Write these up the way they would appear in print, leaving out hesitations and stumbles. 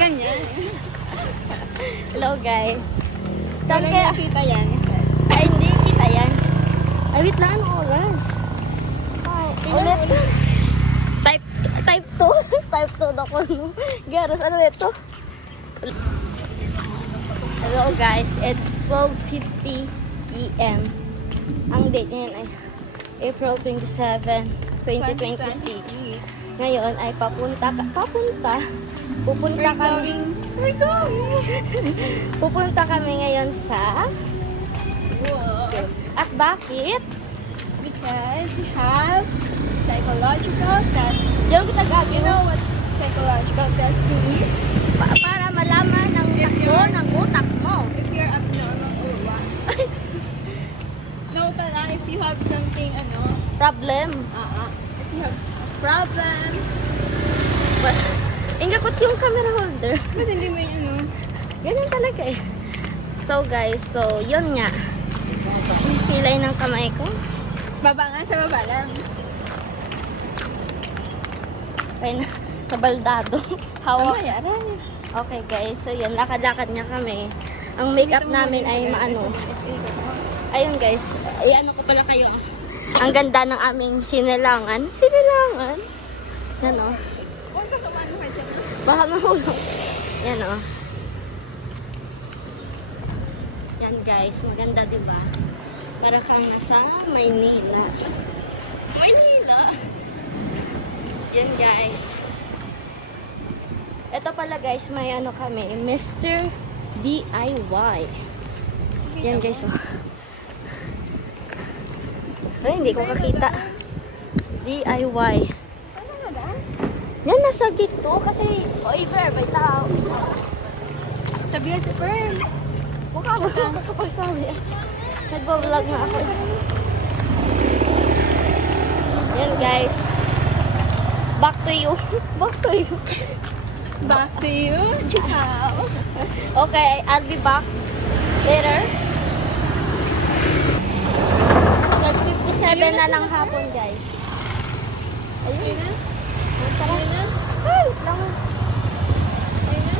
Ganyan. Hello guys. Saan Saan kaya kaya? kita yan? Ay, hindi kita yan. Ay, wait lang, anong oras? Ay, ulit. Type 2. Type 2 na ko. Garas, ano ito? Hello guys, it's 12:50 p.m. Ang date ngayon ay April 27, 2026. Ngayon ay pupunta kami. We're going. Pupunta kami ngayon sa Whoa. At bakit? Because we have psychological test. Diyan kita You gagawin know what psychological testing is? para malaman ng takbo ng utak mo. If you're abnormal or what? No pala, if you have something, Problem. if you have a problem, Ingakot yung camera holder. ba't hindi mo yung Ganyan talaga eh. So guys, yun nga. Ang pilay ng kamay ko. baba nga sa baba lang. Ay, nabaldado. Hawak. Mamaya, Okay guys, so yun, lakad-lakad niya kami. Ang makeup namin ay maano. Ayun guys, ano ko pala kayo. Ang ganda ng aming sinilangan. Sinilangan. Yan o. Huwag ka tumano ka dyan. Baka mahulog. Yan o. Yan guys, maganda diba? Para kang nasa Maynila. Maynila! Yan guys. Ito pala guys, may ano kami, Mr. DIY. Yan guys, oh. Ay, hindi ko kakita. DIY. Ano nga daan? Yan, nasa gate to kasi, over, may tao. Sabihan si Pearl. Mukha mo nakapagsabi. Nagbablog na ako. Yan guys. Back to you. Back to you. Back to you, Ciao. Okay, I'll be back later. 57 na ng hapon, guys. Ayun na. Ang sarap. Ayun na. Ay, wait lang. Ayun na.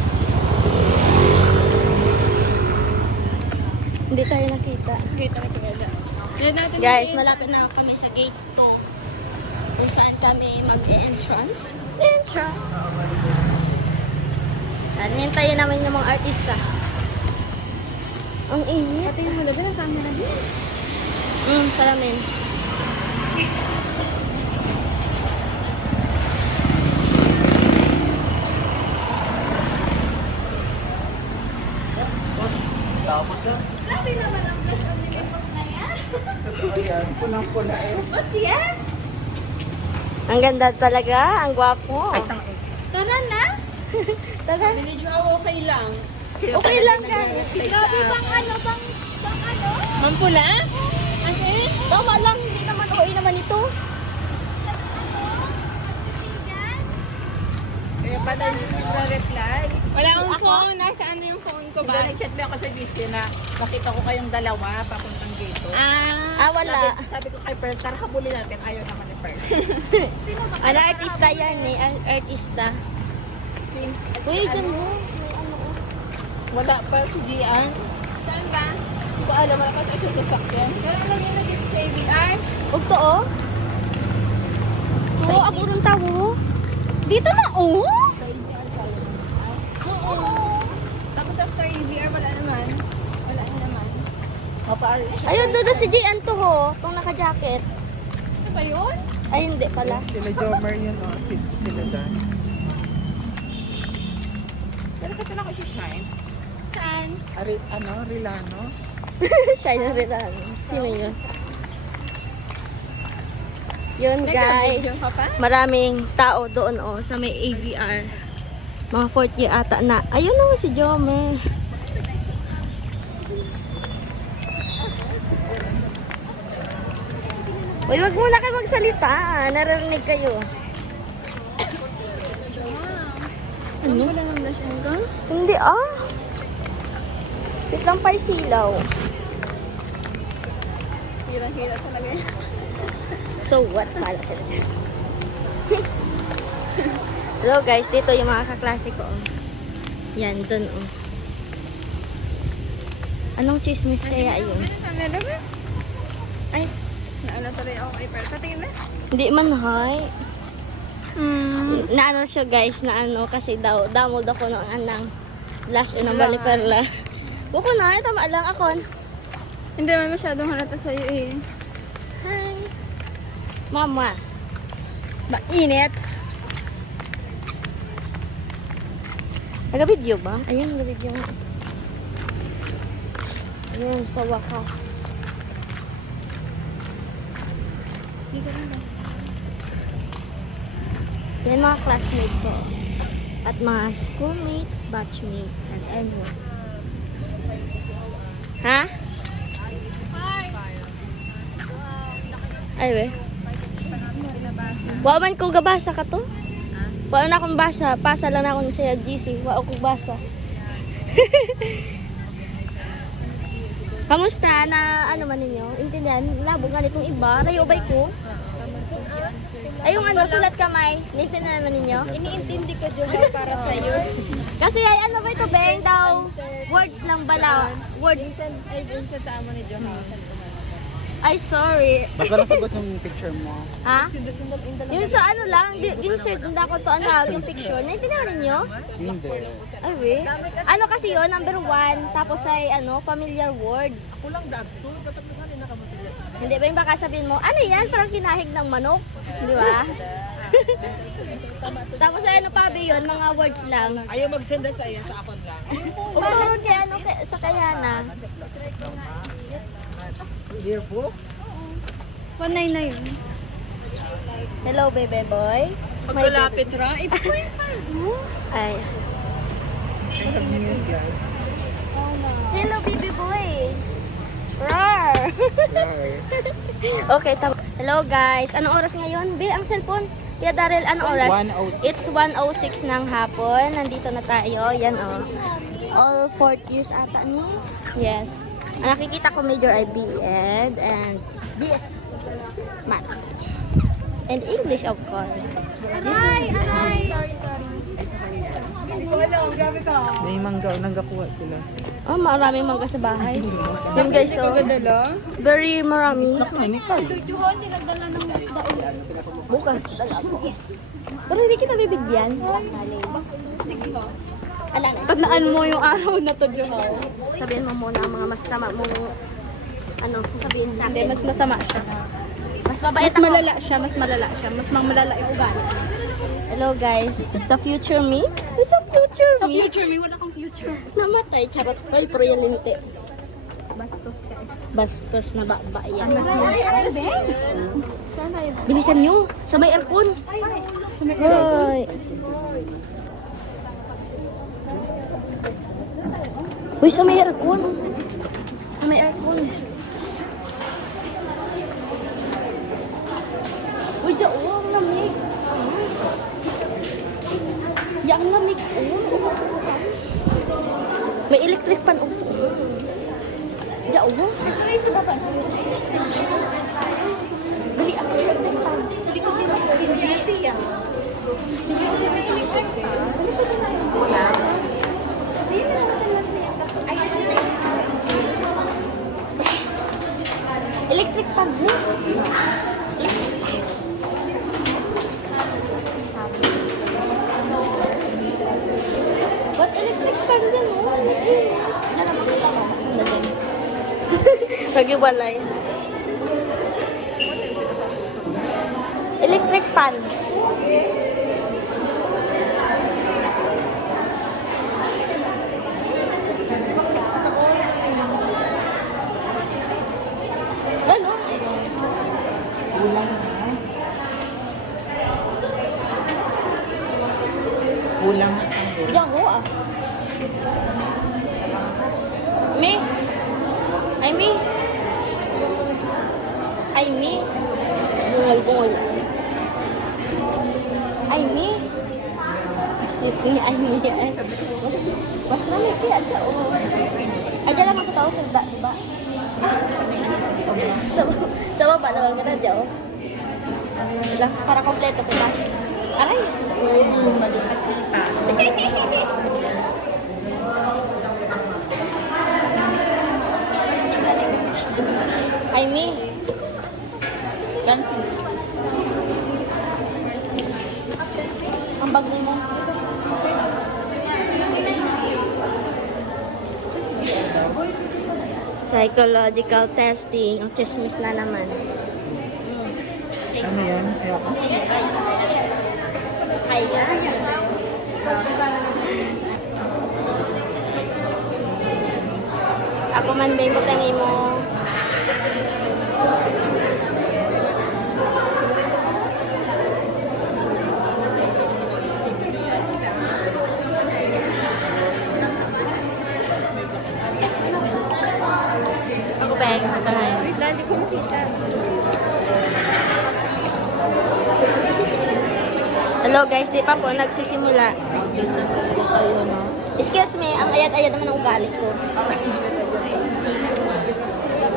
Hindi tayo nakita. Kita na kagada. Yan natin Guys, yung- malapit na kami sa gate 2. Kung saan kami mag-entrance. Entrance. Yan, hintayin namin yung mga artista. Ang init. Patingin mo na ba ng camera din? Salamin. Grabe naman ang flash on nilipot na yan. Ayan, punang-puna eh. Ba't yan? Ang ganda talaga. Ang gwapo. Tara na. Tara. Video okay lang. Okay lang guys. Grabe bang ano? Mampula? Kasi? Tama lang. Hindi naman okay naman ito. Kaya pala yung nagre-reply. Wala akong phone. Nasaan na yung phone ko ba? Nag-chat mo ako sa GC na makita ko kayong dalawa papuntang gate. Wala. Sabi ko kay Pearl, tara habulin natin. Ayaw naman ni Pearl. Ano artista yan eh? Artista. Uy, dyan mo. Wala pa si Gian. Saan ba? Hindi ko alam, wala pa siya sasakyan. Wala lang yung nag-give sa ABR. Huwag to oh. Oo, aburong tao. Dito na oh. Tapos after ABR, wala naman. Wala naman. Mapaari siya. Ayun, doon si Gian to ho. Itong naka-jacket. Ano ba yun? Ay, hindi pala. Sila Jomer yun, no? Sila Dan. Pero kasi lang ako si Shine. Saan? Rilano. Siya na rin lang. Sino yun? Yun guys. Nag-video ka pa? Maraming tao doon oh, sa may AVR. Mga 4th year ata na. Ayun oh, si Jome. Uy, wag muna kayo magsalita. Naririnig kayo. Ano? Wala naman na siya. Hindi ah. Wait lang pa yung silaw. Hira-hira talaga yan. So what? Pala sila. Hello guys, dito yung mga kaklase ko. Oh. Yan, dun oh. Anong chismis kaya yun? Meron ba? Ay, naano tuloy ako kay Per. Patingin na. Hindi man hay. Na ano siya guys, na ano kasi daw damod ako ng anang blush o ng baliperla. Buko na, tama lang ako. Hindi naman masyadong halata sa'yo eh. Hi. Mama. Mainit. Nag-video ba? Ayun, nag-video nga. Ayun, sa wakas. Yan mga classmates ko. At mga schoolmates, batchmates, and everyone. Ha? Ay, we. Wa man ko gabasa ka to? Wala na akong basa. Pasa lang na akong sa GC. Wala akong basa. Kamusta na ano man ninyo? Intindihan? Labo nga nitong iba. Rayo ubay ko. Ay, yung ano, sulat kamay. Naintindihan naman ninyo? Iniintindi ko, Johar, para sa'yo. Kasi ay ano ba ito, Beng? Daw, words ng bala. Words. Instant sa amo ni Johar. Ay, sorry. Ba't parang sagot yung picture mo? Ha? Yung sa ano lang, yung send na ako to ano, yung picture. Naintindihan ninyo? Hindi. Ay, we. Ano kasi yun, number 1, tapos ay ano, familiar words. Hindi ba yung baka sabihin mo, ano yan, parang kinahig ng manok? Di ba? Tapos ay ano pa ba yun, mga words lang. Ayaw mag-send sa iya sa akon lang. Upahan kay ano, sa kayana. Yearbook? 1.9 na yun. Hello, baby boy. Pagkalapit ra, Ay. Hello, baby boy. Roar. Okay, hello guys. Anong oras ngayon? Bill, ang cellphone. Kuya Daryl, anong oras? 1:06. It's 1:06 ng hapon. Nandito na tayo. Yan oh. All 4th years ata ni. Yes. Ang nakikita ko major ay B.Ed and BS Math. And English of course. Aray! May mangga, nanggakuha sila. Oh, maraming mangga sa bahay. Yan guys, so very marami. Johar, dinagdala ng daon. Bukas, dala mo. Yes. Pero hindi kita bibigyan. Alam na. Tandaan mo yung araw na to, Johar. Sabihin mo muna ang mga masama mong ano, sasabihin sa Hindi, akin. mas masama siya. Mas mabait Mas ako. malala siya, mas malala siya. Mas malala yung ugali. Hello guys. Sa future me? Sa future Sa me? future, may wala kang future. Namatay, charot. Ay, proyalinte. Bastos ka. Bastos na ba yan. Sana yun. Bilisan nyo. Sa may aircon. Hoy. Uy, sa may aircon. Sa may aircon. Uy, dyan, ang lamig. Yang lamig. May electric pan. Dyan, Ito sa baba. Dali ako. Dali ko din ako. Pinjiti yan. Sige, may electric pan. Wala. Electric pan mo. What electric pan dyan mo? Pag-iwalay. Electric pan. Ano? Kulang. Diyan ko ah. Me? Ay, me? Ay, me? Bungol. Ay, me? Isip niya, ay, me. Mas rami kaya dyan. Ay, dyan lang ako tao sa ba, diba? Sa baba naman ka na dyan. Para kompleto kita. Aray! Balik at kita. Ay, me. Fancy. Ang bag mo. Psychological testing. Ang chismis na naman. Ano yan? Ayoko. Kaya. Ako man ba yung tangi mo? Ako ba yung matangay? Wait lang, di ko makita. Hello guys, di pa po nagsisimula. Kayo, no? Excuse me, ang ayat-ayat naman ang ugali ko.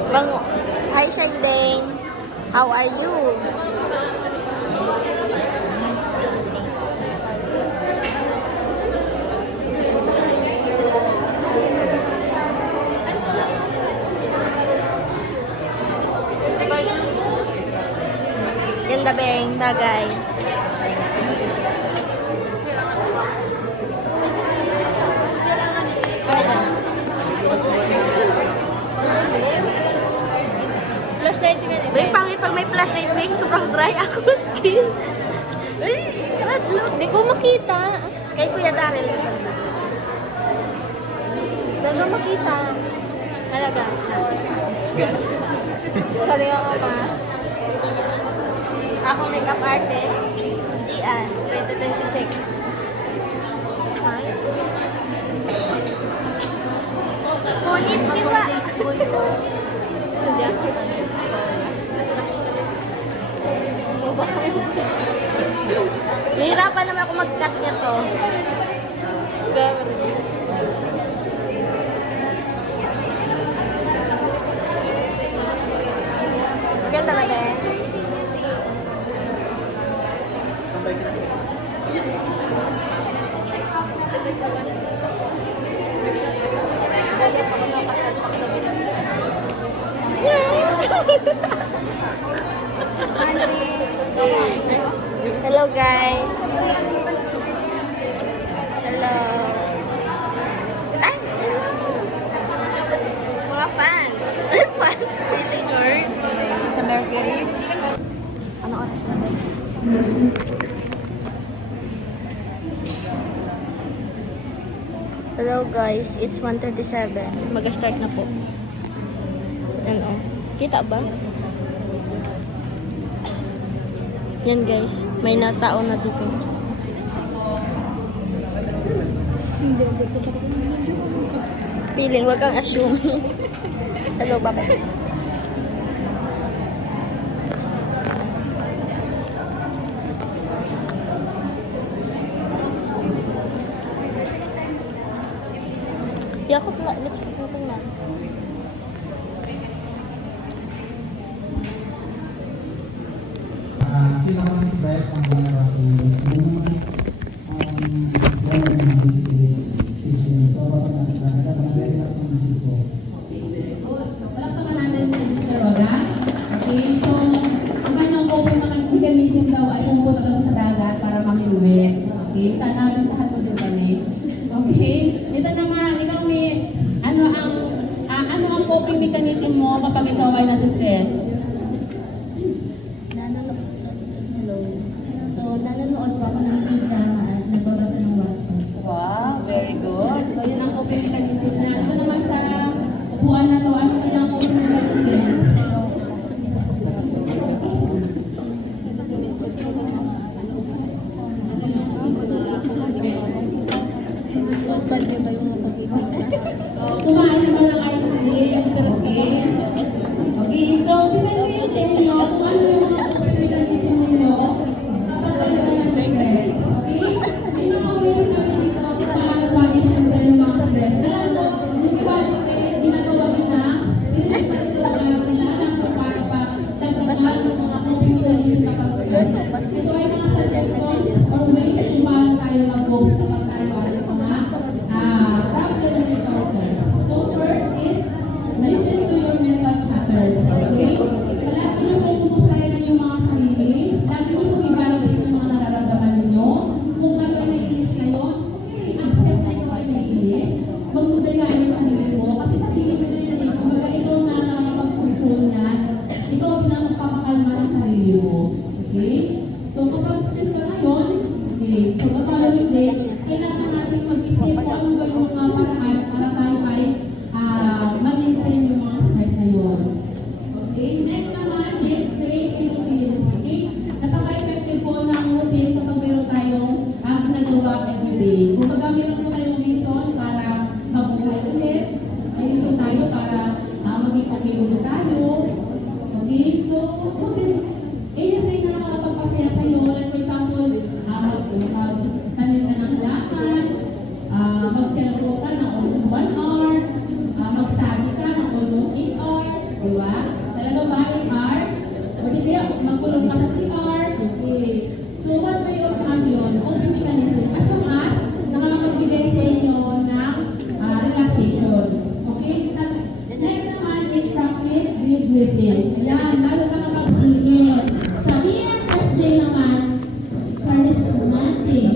Bango. Hi, Shindane. How are you? Ganda beng, tagay. Flashlight din yan. Beng, pangit pag may flashlight, beng, sobrang dry ako skin. Ay, kadlo. Hindi ko makita. Kay Kuya Daryl. Hindi ko makita. Talaga. Sorry ako pa. Ako makeup artist. Gian, 2026. Konnichiwa. Nahirapan naman ako mag-cut nito. Maganda ba din? Hello guys. Hello. Ay! Mga fans. Fans. Really short. Sa Mercury. Ano oras na ba? Hello guys, it's 1:37. Mag-start na po. Ano? Kita ba? Yan guys, may natao na dito. Pilin, wag kang assume. Hello, bye-bye. Yakot na, lipstick mo tingnan. Pinaka-express ang pangarap ko is Palakpakan natin si Tita Roda. Okay, so ang kanyang coping mechanism daw ay pumunta daw sa dagat para mamiluwit. Okay, sana nasahan mo din kami. Okay, ito naman, ikaw miss, ano ang coping mechanism mo kapag ikaw ay nasa stress? Hello. So, nanonood po ako ng drama at nagbabasa ng wattpad. Wow, very good. So yun ang coping mechanism niya. Ito naman sa upuan na to, ano kaya ang coping mechanism? Kumain naman ng ice cream. Okay, so kailangan natin mag-isip kung ano ba yung paraan para tayo ay mag-maintain yung mga stress na yun. Okay, next naman is create a routine. Okay, napaka-effective po ng routine kapag meron tayong ginagawa everyday. Kung baga meron po tayong reason para mabuhay ulit, may reason tayo para maging okay ulit tayo. Okay, so routine, anything na nakakapagpasaya sa'yo, like for example, magtanim ka ng halaman, mag-cellphone ka ng almost 1 hour, mag-study ka ng almost 8 hours, di ba? Talaga ba 8 hours? O hindi, magkulong ka sa CR, okay. So, one way of yun, open mechanism, as long as nakakapagbigay sa inyo ng relaxation. Okay? Next naman is practice deep breathing. Ayan, lalo na kapag sige. Sa EFJ naman, charismatic.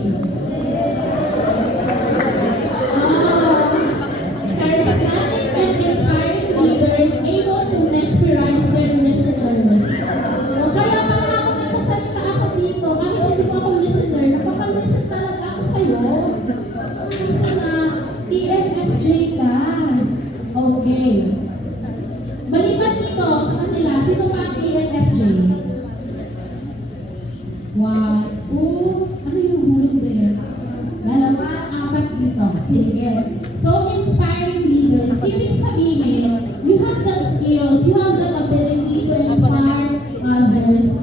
Charismatic and inspiring leaders able to mesmerize their listeners. O kaya pala ako nagsasalita ako dito, kahit hindi pa ako listener, napaka-listen talaga ako sa'yo. Kasi na ENFJ ka. Okay. Maliban dito sa kanila, sino pa ang ENFJ? 1, 2, ano yung hulog ba yan? Dalawa, 4 dito. Sige. So, inspiring leaders. Ibig sabihin, you have the skills, you have the ability to inspire others.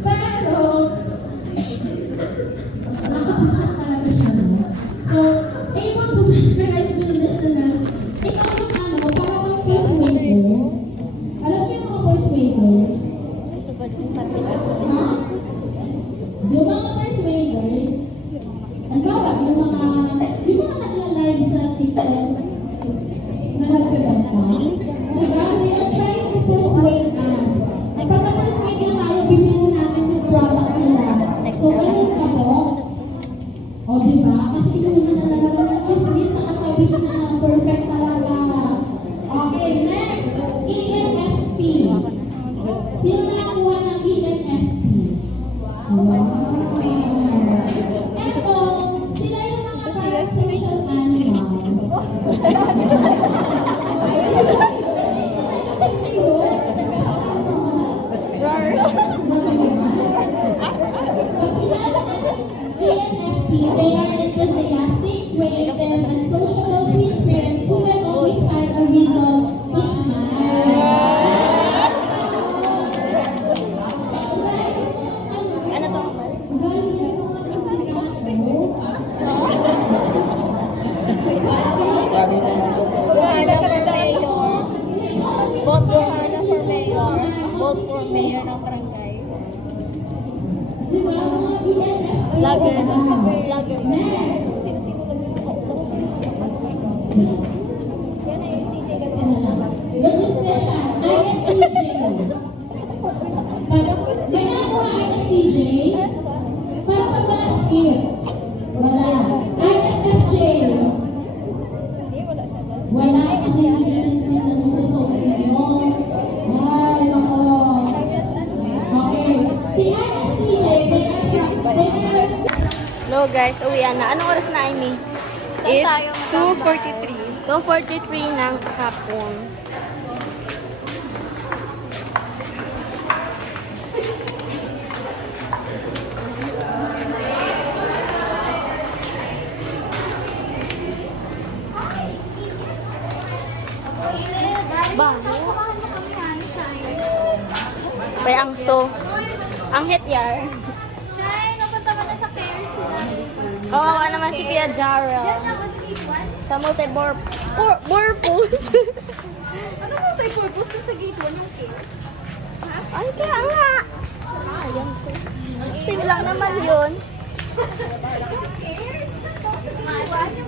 Pero, nakapasakit talaga siya, no? So, able to mesmerize the listeners. Ikaw yung parang ang persuader. Alam mo yung mga persuader? Ha? Yung mga persuaders, halimbawa, yung mga nagla-live sa TikTok, na nagpibag ka, diba? They are trying to persuade us. At pag na-persuade na tayo, bibili natin yung product nila. So, ganun ka po? O, diba? Kasi inuuna na talaga ng chismis sa katabi na perfect talaga. Okay, next. ENFP. Sino na nakuha ng ENFP? Wow. Eto, sila yung mga parasocial animals. ENFP, they are enthusiastic, creative, and sociable free spirits who can always find a reason to smile. Ano to? Lagi naman po. Vote for Hana for mayor. Vote for mayor ng barangay. Diba, mga ENFP? Vlogger. Vlogger. Next. Legislation, ISTJ. Kaya ako ang ISTJ, para pag wala skip. Wala. ISFJ. Wala kasi hindi na ng result mo. Ay, ako. Okay. Si ISTJ, they are Hello guys, uwian na. Anong oras na, Amy? It's 2:43. 2:43 ng hapon. Bago. May angso. Ang hetyar. Hi, napunta ka na sa KFC na. Oo, naman si Kuya Jarrell. Sa multi-purpose. Ano mo tayo purpose ka sa gate 1 ng cake? Ay, kaya nga. Ayan ko. Sing lang naman yun. Yung ating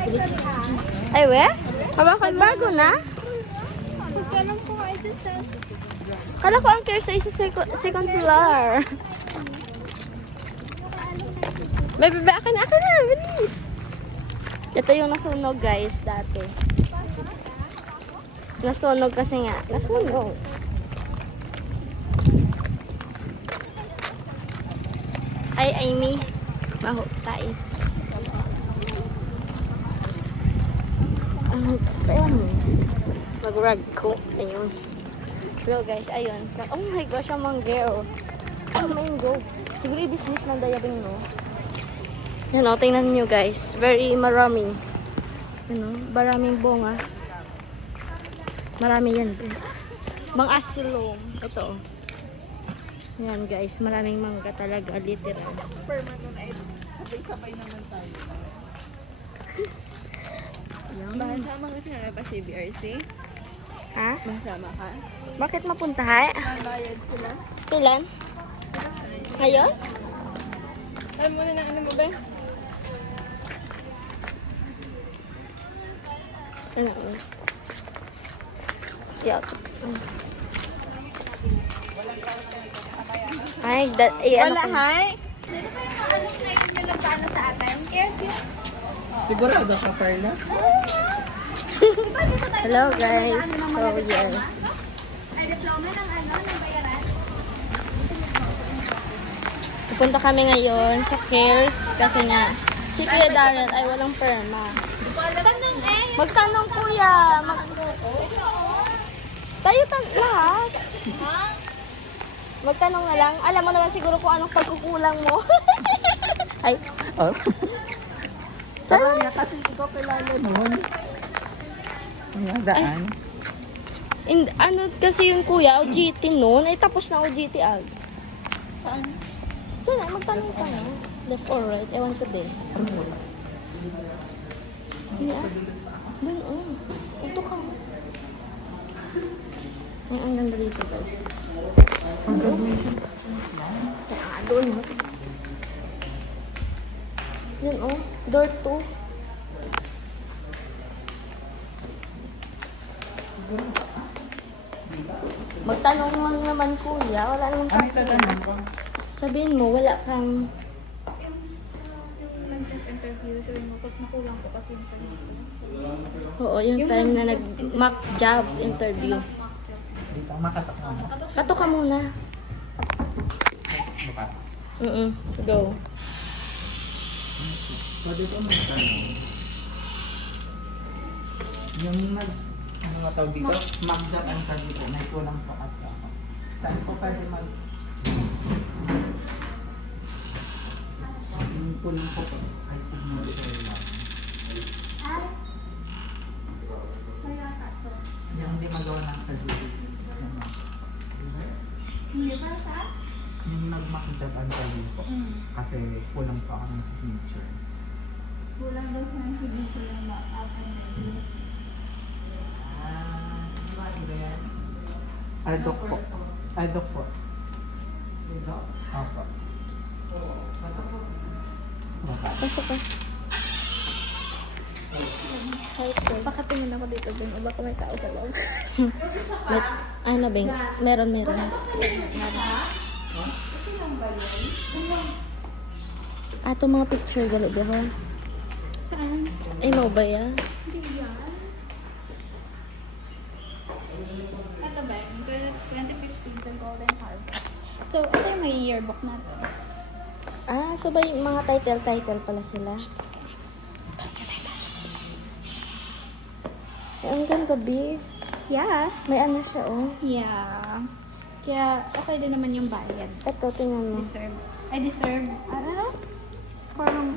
nagsabihan. Ay, we? Hawakan bago na? Pagkalang ko ay just Kala ko ang care sa isa second floor. Baby, akin na, bilis. Ito yung nasunog guys dati. Nasunog kasi nga. Nasunog. Ay, Amy. Maho, tayo. Ayun. Mag-rag ko. Ayun. Hello guys, ayun. Oh my gosh, ang manggero. Ang mango. Siguro i-business ng dayabing, no? Yan o, tingnan nyo guys. Very maraming. Ano, maraming bunga. Marami yan guys. Mang asilong. Ito o. Yan guys, maraming mangga talaga, literal. Permanent ay sabay-sabay naman tayo. Masama kasi na pa si BRC. Ha? Masama ka. Bakit mapunta ha? Bayad sila. Kailan? Ngayon? Alam mo na ng ano mo ba? Ano? Yuck. Ay, Wala, hi? Dito pa yung ano na yun yung nagkano sa atin? Careful. Sigurado siya, Perla. Hello guys. So yes. Ay, diploma ng ano, ng bayaran? Pupunta kami ngayon sa Cares kasi nga si Kuya Darren ay walang perma. Tanong eh! Magtanong kuya. Tayo lahat. Ha? Magtanong na lang. Alam mo naman siguro kung anong pagkukulang mo. Ay. Oh. Sana. Niya kasi hindi ko kilala noon. Ang daan. Ano kasi yung kuya, OGT noon. Ay tapos na OGT ag. Saan? Diyan ay magtanong ka na. Left or right? Ewan ko din. Yeah. Doon, Ito ka. Ay, ang ganda dito, guys. Ang ganda. Kaya doon, Yun, Door 2. Magtanong lang naman, kuya. Wala naman Ano kaso. tatanong ko? Sabihin mo, wala kang... Interview, sabihin mo, pag nakulang ko kasi yung kanina. Oo, yung time na nag-mock job interview. Dito, makatak mo. Kato ka muna. Bukas. Go. Pwede ko magtanong. Yung ano nga tawag dito? Mag-job ang tawag dito. May kulang pa kasi ako. Saan ko pwede yung kulang ko ay signal dito lang. Yung hindi magawa ng sa Julie. Hindi ba sa? Yung nag-mock-job ang tawag dito. Kasi kulang pa ako ng signature. Kulang daw sa signature yung Aldok po. Aldok po. Opo. Pasok ka. Baka tingin ako dito dun. O baka may tao sa loob. Ano ba yun? Meron. Ato mga picture galo ba ho? Saan? Ay, mo ba yan? Ito ba? 2015 sa Golden Harvest. So, ito yung may yearbook natin. So ba yung mga title pala sila? Ay, ang ganda, B. Yeah. May ano siya, Yeah. Kaya, okay din naman yung bayad. Ito, tingnan mo. Deserve. Ano? Parang,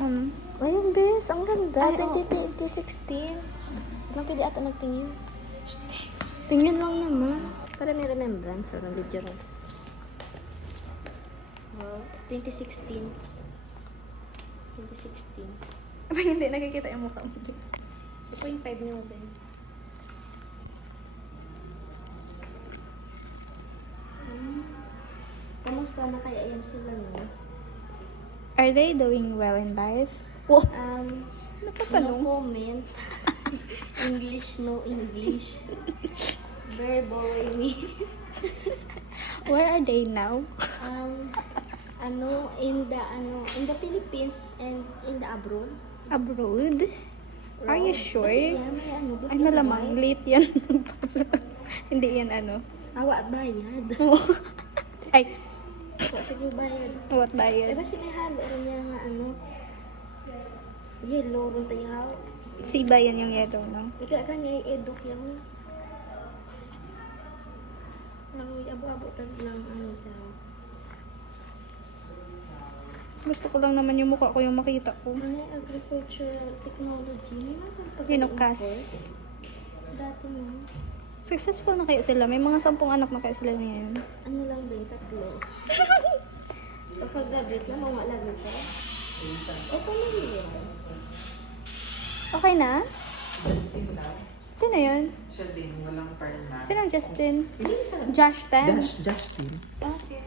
Ayun, bes. Ang ganda. Ay, oo. 2016. Lang pwede ata magtingin. Tingin lang naman. Para may remembrance. Ng video rin. Wow. 2016. 2016. Abang hindi nakikita yung mukha mo. 2.5 niyo ba? Kamusta na kaya yan sila, no? Are they doing well in life? No Napatanong. comment. English, no English. Very boring me. Where are they now? In the Philippines and in the abroad. Abroad? Are you sure? Kasi yan, may Ay, malamang. Late yan. Hindi yan ano. Awa at bayad. Ay, ko, sige bayad. What Eh, bayad? basi may halo rin niya nga ano. Yellow ron tayo. Si bayan yung yellow lang. Ika ka niya i-eduk yung. Nangoy abo-abo tag lang ano dyan. Gusto ko lang naman yung mukha ko yung makita ko. Ay, agricultural technology. May mga Pinukas. Dati mo. Successful na kayo sila. May mga 10 anak na kayo sila ngayon. Ano lang ba yung tatlo? Pagka-graduate na, mga lagi ka. Ito na yun. Okay na? Justin lang. Sino yun? Siya din, walang perma. Sino ang Justin? Josh Tan? Justin. Okay.